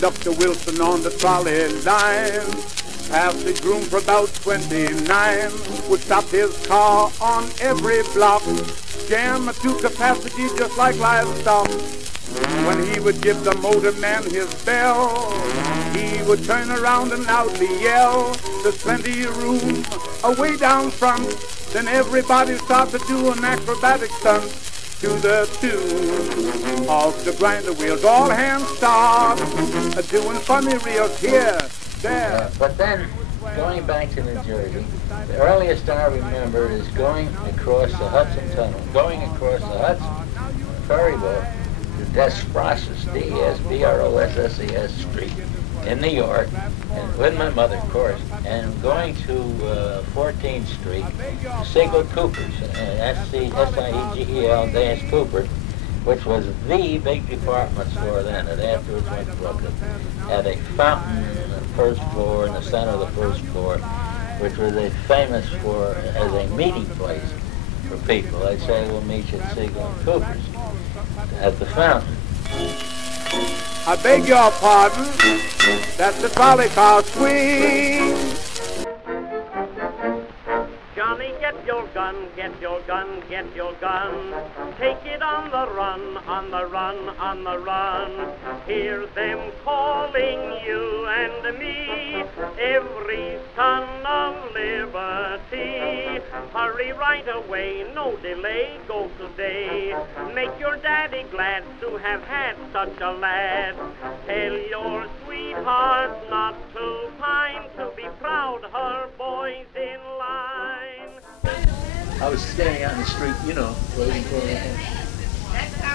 climbed up to Wilson on the trolley line. Past the groom for about 29. Would stop his car on every block. Jam to capacity just like livestock. When he would give the motorman his bell, he would turn around and loudly yell, "There's plenty of room away down front." Then everybody start to do an acrobatic stunt to the tune of the grinder wheels. All hands start doing funny reels here, there. But then, going back to New Jersey, the earliest I remember is going across the Hudson Tunnel, going across the Hudson ferry boat to Desbrosses, D-E-S-B-R-O-S-S-E-S Street in New York, and with my mother, of course, and going to 14th Street, Siegel Cooper's, S-C-S-I-E-G-E-L, Dash Cooper, which was the big department store then. It afterwards went to Brooklyn. Had a fountain in the first floor, in the center of the first floor, which was famous for as a meeting place for people. They'd say, "We'll meet you at Siegel and Cooper's at the fountain." I beg your pardon, that's the trolley car swing. Johnny, get your gun, get your gun, get your gun. Take it on the run, on the run, on the run. Hear them calling you and me, every son of liberty. Hurry right away, no delay, go today. Make your daddy glad to have had such a lad. Tell your sweetheart not to pine, to be proud her boy's in line. I was standing out in the street, you know, waiting for him.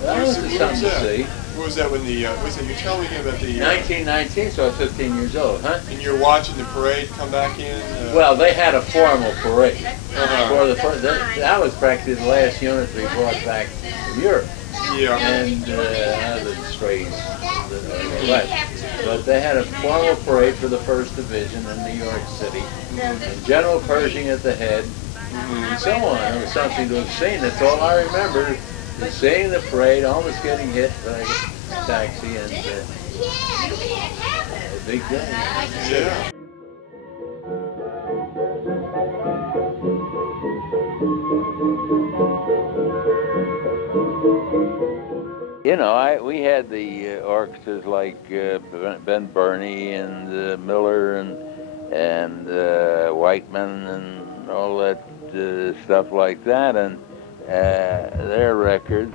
That was something to see. What was that when the, was it, you're telling me about the... 1919, so I was 15 years old, huh? And you're watching the parade come back in? Well, they had a formal parade. For the first, that was practically the last unit they brought back from Europe. Yeah. And the strays, right. But they had a formal parade for the 1st Division in New York City. And General Pershing at the head. And so on. It was something to have seen. That's all I remember, is seeing the parade, almost getting hit by a taxi, and a big day. Yeah. You know, we had the orchestras like Ben Burney and Miller and Whiteman and all that stuff like that, and their records.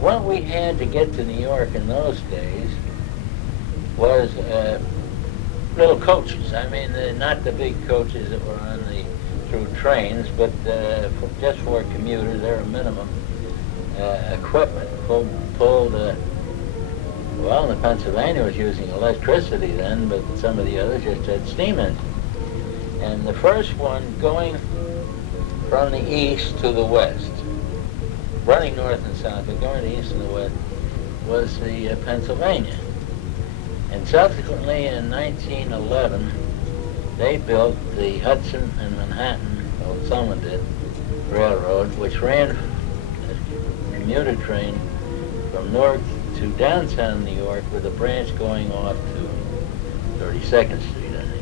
What we had to get to New York in those days was little coaches. I mean, not the big coaches that were on the through trains, but just for commuters, there were minimum equipment. Pulled well, the Pennsylvania was using electricity then, but some of the others just had steam engines. And the first one going from the east to the west, running north and south, but going to the east and the west, was the Pennsylvania. And subsequently in 1911, they built the Hudson and Manhattan, or someone did, Railroad, which ran a commuter train from Newark to downtown New York with a branch going off to 32nd Street, I think.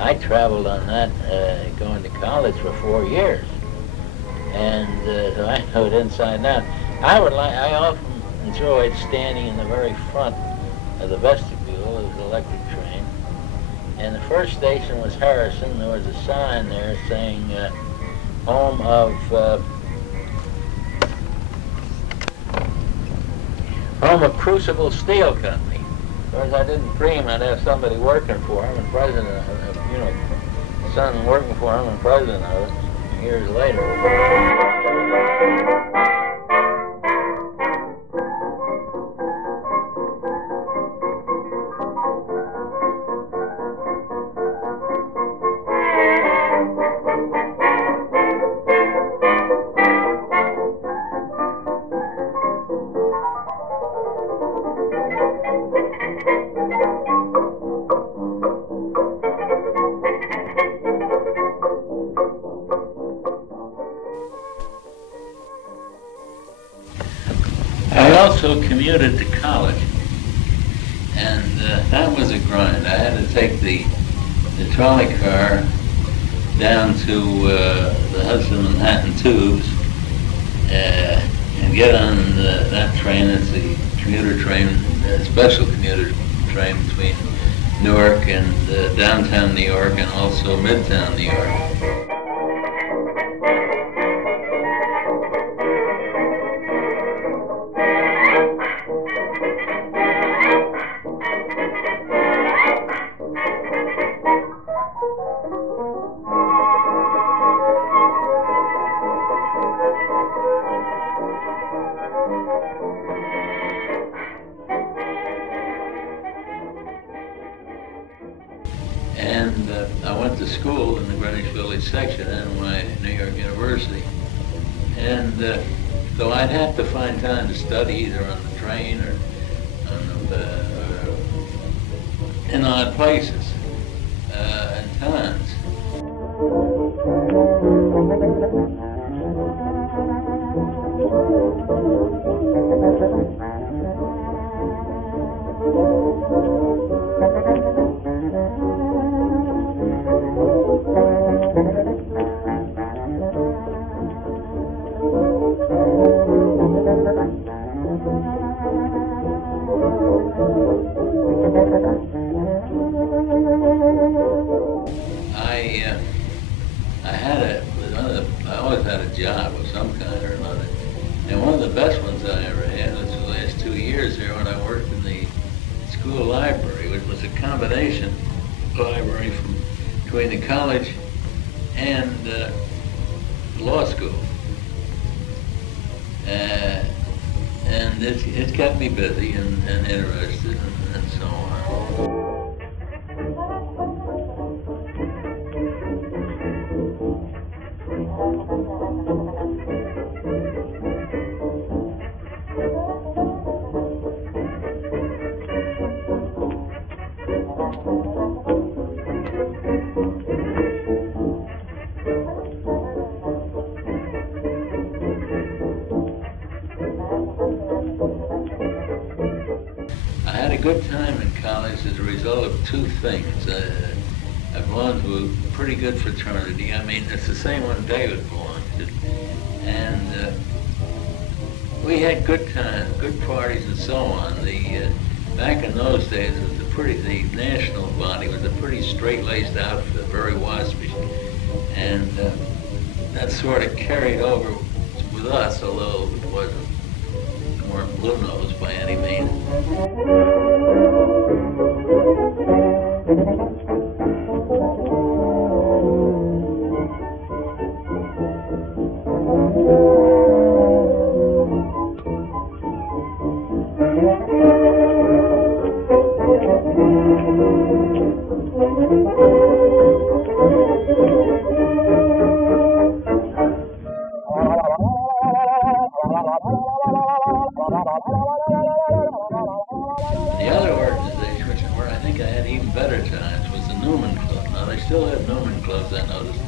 I traveled on that going to college for 4 years, and so I know it inside and out. I often enjoyed standing in the very front of the vestibule of the electric train. And the first station was Harrison. There was a sign there saying home of Crucible Steel Company. Of course, I didn't dream I'd have somebody working for him and president of, son working for him and president of it years later. I also commuted to college, and that was a grind. I had to take the trolley car down to the Hudson Manhattan Tubes and get on that train. It's the commuter train, a special commuter train between Newark and downtown New York and also midtown New York. And I went to school in the Greenwich Village section at New York University. And so I'd have to find time to study either on the train or in odd places and times. I always had a job of some kind or another. And one of the best ones I ever had was the last 2 years here when I worked in the school library, which was a combination library between the college and law school. And it's kept me busy and interested and so on. I had a good time in college as a result of two things. I belonged to a pretty good fraternity. I mean, it's the same one David belonged to. And we had good times, good parties and so on. Back in those days, it was the national body was a pretty straight-laced outfit, very waspish. And that sort of carried over with us, although it wasn't more blue-nosed by any means. The other organization where I think I had even better times was the Newman Club. Now, they still have Newman Clubs, I noticed,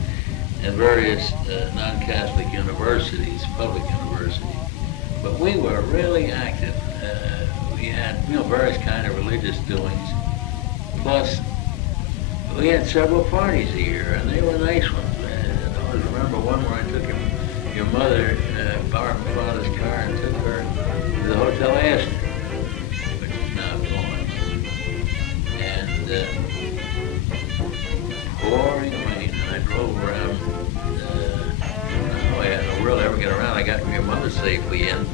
in various non-Catholic universities, public universities. But we were really active. We had, various kind of religious doings. Plus, we had several parties a year, and they were nice ones. I always remember one where I took your mother, borrowed my father's car and took her got your mother safely in.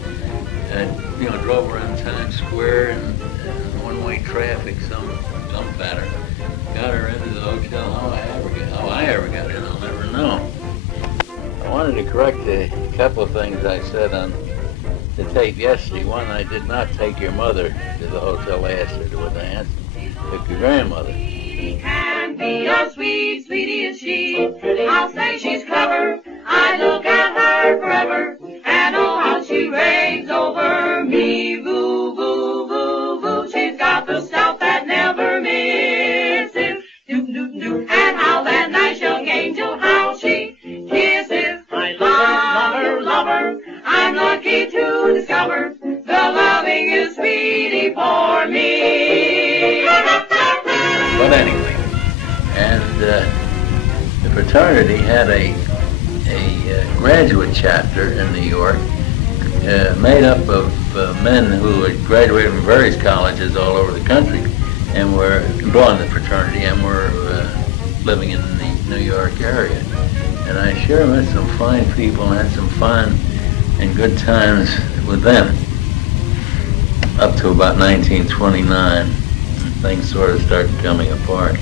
And, you know, drove around Times Square and one-way traffic, some pattern. Got her into the hotel. How I ever got in, I'll never know. I wanted to correct a couple of things I said on the tape yesterday. One, I did not take your mother to the hotel. I asked her to a dance. Took your grandmother. She can be a sweet, sweetie is she. I'll say she's clever. I look at her forever. And oh, how she reigns over me. Boo, boo, boo, boo. She's got the stuff that never misses. Doop, doop, doop. And how that nice young angel, how she kisses. I love her. I'm lucky to discover the loving is sweetie for me. But anyway, and the fraternity had a graduate chapter in New York made up of men who had graduated from various colleges all over the country and were belonged to the fraternity and were living in the New York area. And I sure met some fine people and had some fun and good times with them up to about 1929. Things sort of started coming apart.